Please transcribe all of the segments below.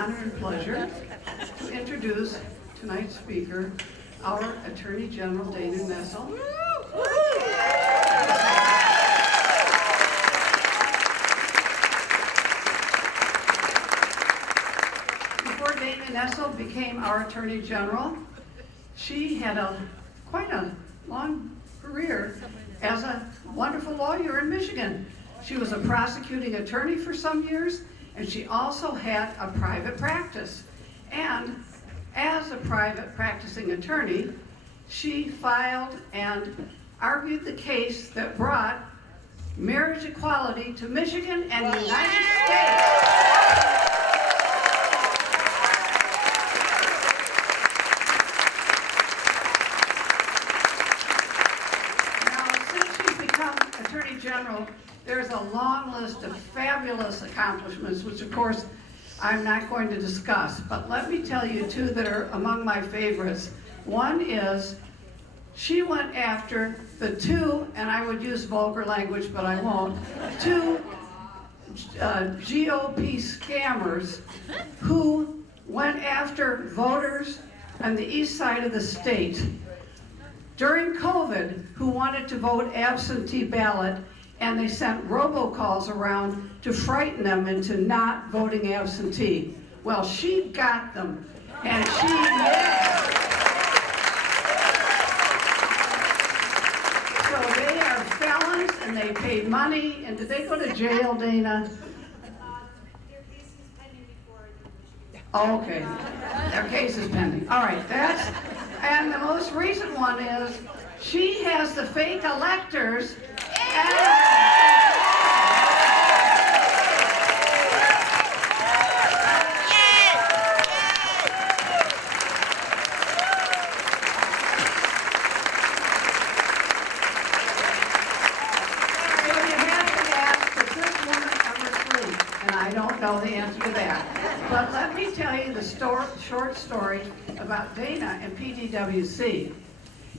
honor and pleasure to introduce tonight's speaker, our Attorney General, Dana Nessel. Before Dana Nessel became our Attorney General, she had quite a long career as a wonderful lawyer in Michigan. She was a prosecuting attorney for some years, and she also had a private practice. And as a private practicing attorney, she filed and argued the case that brought marriage equality to Michigan and the United States. Attorney General, there's a long list of fabulous accomplishments, which of course I'm not going to discuss, but let me tell you two that are among my favorites. One is she went after the two, and I would use vulgar language, but I won't, two GOP scammers who went after voters on the east side of the state during COVID who wanted to vote absentee ballot, and they sent robocalls around to frighten them into not voting absentee. Well, she got them, and so they are felons, and they paid money, and did they go to jail, Dana? Their case is pending before the Michigan. Oh, okay, their case is pending. All right, and the most recent one is she has the fake electors. I don't know the answer to that. But let me tell you the short story about Dana and PDWC.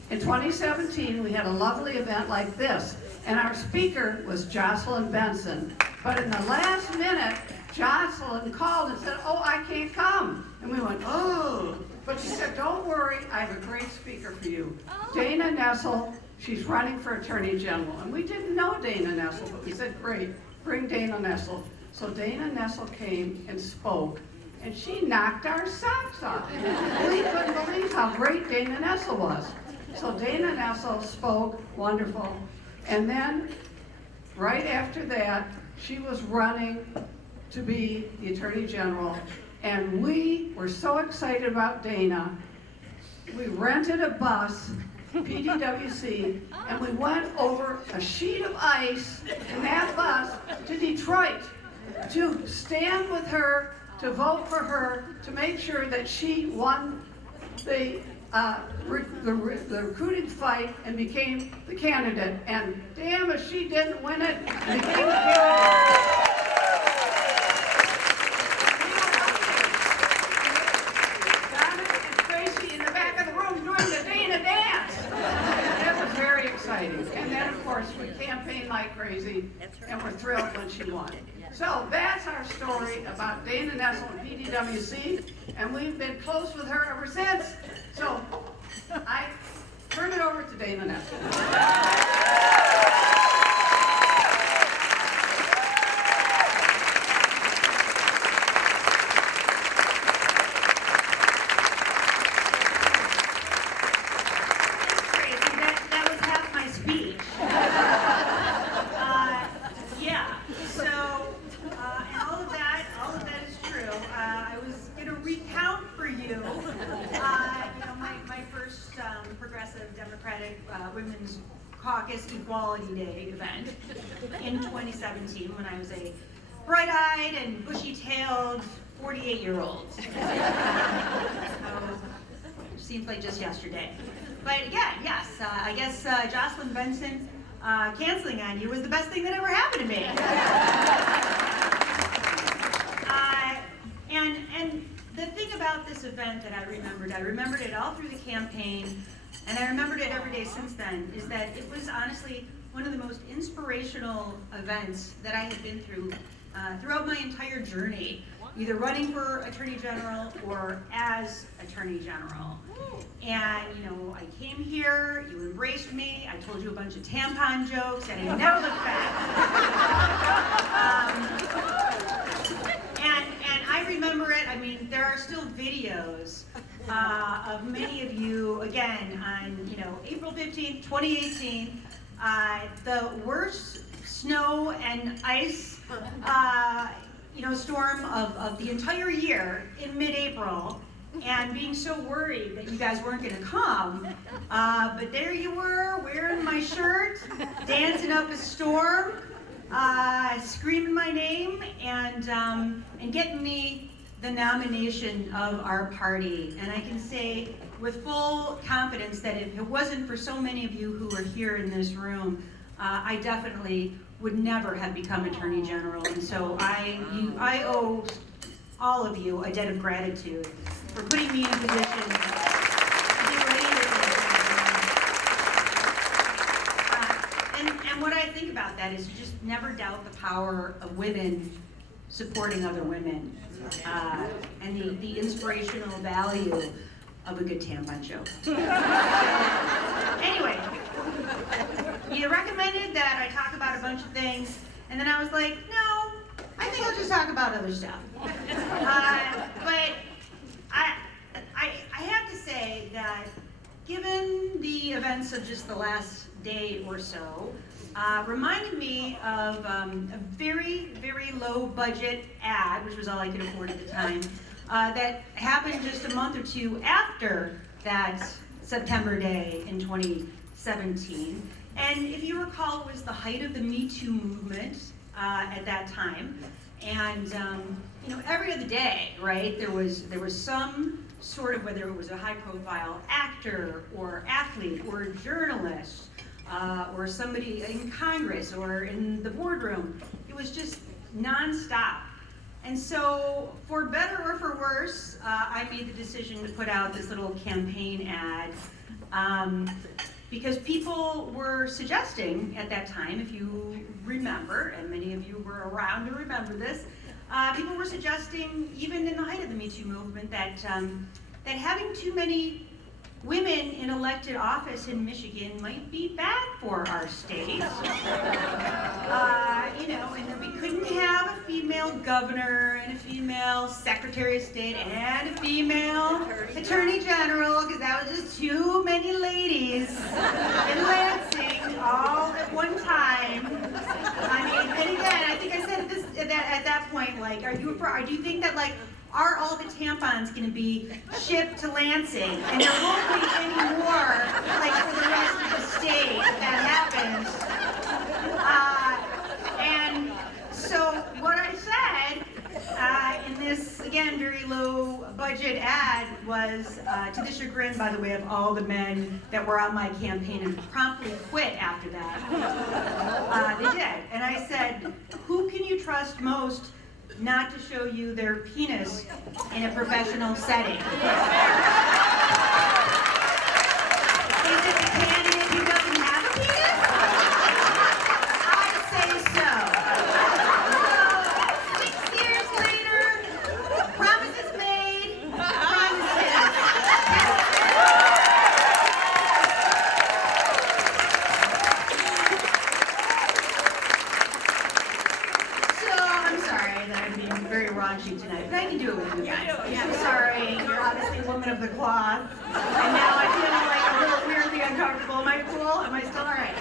In 2017, we had a lovely event like this, and our speaker was Jocelyn Benson. But in the last minute, Jocelyn called and said, "Oh, I can't come." And we went, "Oh." But she said, "Don't worry, I have a great speaker for you. Dana Nessel, she's running for Attorney General." And we didn't know Dana Nessel, but we said, "Great, bring Dana Nessel." So Dana Nessel came and spoke, and she knocked our socks off. We couldn't believe how great Dana Nessel was. So Dana Nessel spoke, wonderful. And then, right after that, she was running to be the Attorney General, and we were so excited about Dana, we rented a bus, PDWC, and we went over a sheet of ice in that bus to Detroit to stand with her, to vote for her, to make sure that she won the recruiting fight and became the candidate. And damn if she didn't win it and became the candidate. Donna and Tracy in the back of the room doing the Dana dance. That was very exciting. And then, of course, we campaigned like crazy, and we're thrilled when she won. So that's our story about Dana Nessel and PDWC, and we've been close with her ever since. So I turn it over to Dana Nessel. Women's Caucus Equality Day event in 2017 when I was a bright-eyed and bushy-tailed 48-year-old. Seems like just yesterday. But again, yes, I guess Jocelyn Benson canceling on you was the best thing that ever happened to me. And the thing about this event that I remembered it all through the campaign, and I remembered it every day since then, is that it was honestly one of the most inspirational events that I had been through throughout my entire journey either running for Attorney General or as Attorney General. And, you know, I came here, you embraced me, I told you a bunch of tampon jokes, and I never looked back. And I remember it. I mean, there are still videos of many of you, again, on, you know, April 15th, 2018, the worst snow and ice, you know, storm of the entire year in mid-April, and being so worried that you guys weren't going to come. But there you were, wearing my shirt, dancing up a storm, screaming my name, and getting me the nomination of our party. And I can say with full confidence that if it wasn't for so many of you who are here in this room, I definitely would never have become Attorney General. And so I owe all of you a debt of gratitude for putting me in a position to be ready to and what I think about that is just never doubt the power of women supporting other women, and the inspirational value of a good tampon joke. Anyway, you recommended that I talk about a bunch of things, and then I was like, no, I think I'll just talk about other stuff. But I have to say that given the events of just the last day or so, reminded me of a very, very low budget ad, which was all I could afford at the time, that happened just a month or two after that September day in 2017. And if you recall, it was the height of the Me Too movement at that time. And you know, every other day, right, there was some sort of, whether it was a high-profile actor or athlete or journalist, or somebody in Congress or in the boardroom. It was just nonstop. And so, for better or for worse, I made the decision to put out this little campaign ad, because people were suggesting at that time, if you remember, and many of you were around to remember this, people were suggesting, even in the height of the Me Too movement, that having too many women in elected office in Michigan might be bad for our state. You know, and that we couldn't have a female governor and a female secretary of state and a female attorney general, because that was just too many ladies in Lansing all at one time. I mean, and again, I think I said this at that point, like, do you think that, like, are all the tampons going to be shipped to Lansing, and there won't be any more, like, for the rest of the state if that happens? And so what I said in this, again, very low budget ad was, to the chagrin, by the way, of all the men that were on my campaign and promptly quit after that, they did. And I said, who can you trust most not to show you their penis in a professional setting? Is it the candidate who doesn't have a penis? I say so. So, 6 years later, promises made, promises. So, I'm sorry that I'm being very raunchy tonight, but I can do it with you guys. I'm sorry, you're obviously a woman of the cloth, and now I feel like a little weirdly uncomfortable. Am I cool? Am I still all right?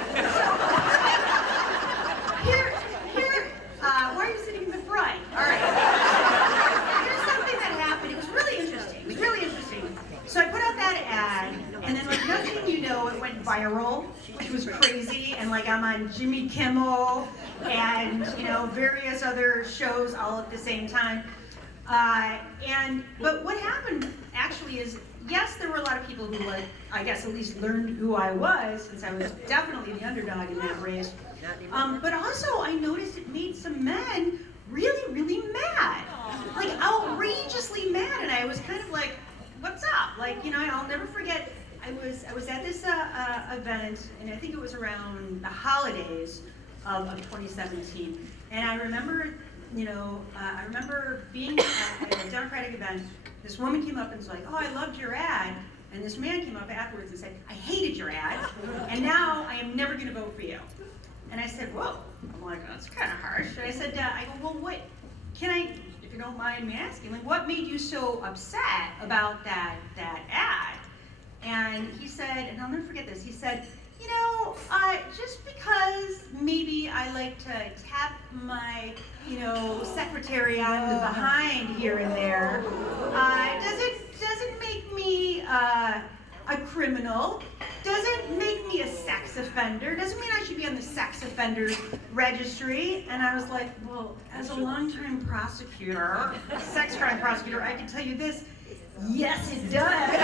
Why are you sitting in the front? All right. Here's something that happened. It was really interesting. It was really interesting. So I put out that ad, and then, like, nothing you know, it went viral, which was crazy, and, like, I'm on Jimmy Kimmel and, you know, various other shows all at the same time. But what happened actually is, yes, there were a lot of people who, like, I guess at least learned who I was, since I was definitely the underdog in that race. But also I noticed it made some men really, really mad. Like, outrageously mad, and I was kind of like, what's up? Like, you know, I'll never forget, I was at this event, and I think it was around the holidays of 2017, and I remember I remember being at a Democratic event, this woman came up and was like, oh, I loved your ad. And this man came up afterwards and said, I hated your ad, and now I am never gonna vote for you. And I said, whoa, I'm like, that's kind of harsh. And I said, I go, well, what, if you don't mind me asking, like, what made you so upset about that ad? And he said, and I'll never forget this, he said, just because maybe I like to tap my, secretary on the behind here and there, doesn't make me a criminal, doesn't make me a sex offender, doesn't mean I should be on the sex offender registry. And I was like, well, as a longtime prosecutor, a sex crime prosecutor, I can tell you this, yes it does.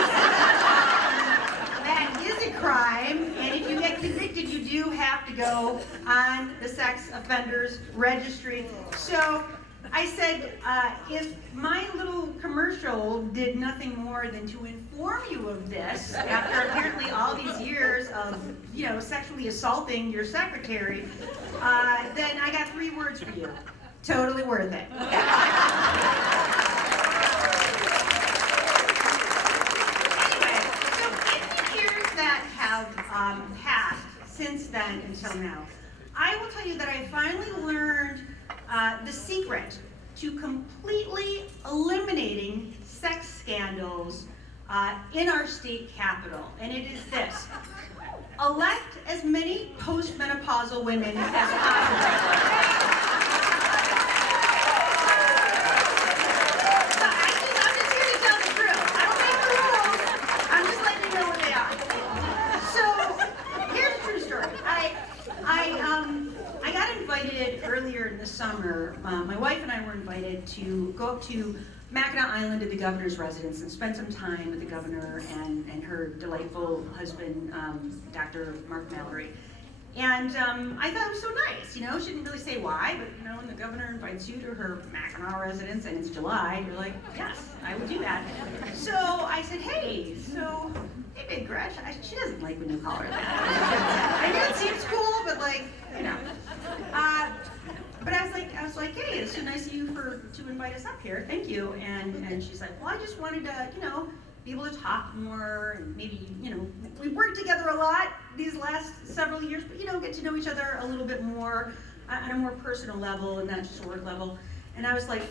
That is a crime, and if you get convicted, you do have to go on the sex offenders registry. So I said, if my little commercial did nothing more than to inform you of this, after apparently all these years of, sexually assaulting your secretary, then I got 3 words for you. Totally worth it. Passed since then until now. I will tell you that I finally learned the secret to completely eliminating sex scandals in our state capital, and it is this: elect as many postmenopausal women as possible. Earlier in the summer, my wife and I were invited to go up to Mackinac Island to the governor's residence and spend some time with the governor and her delightful husband, Dr. Mark Mallory. And I thought it was so nice, she didn't really say why, but when the governor invites you to her Mackinac residence and it's July, you're like, yes, I would do that. So I said, hey, Big Gretch, she doesn't like when you call her that. I know it seems cool, but but I was like, hey, it's so nice of you to invite us up here. Thank you. And she's like, well, I just wanted to, be able to talk more, and maybe, we've worked together a lot these last several years, but get to know each other a little bit more on a more personal level and not just a work level. And I was like,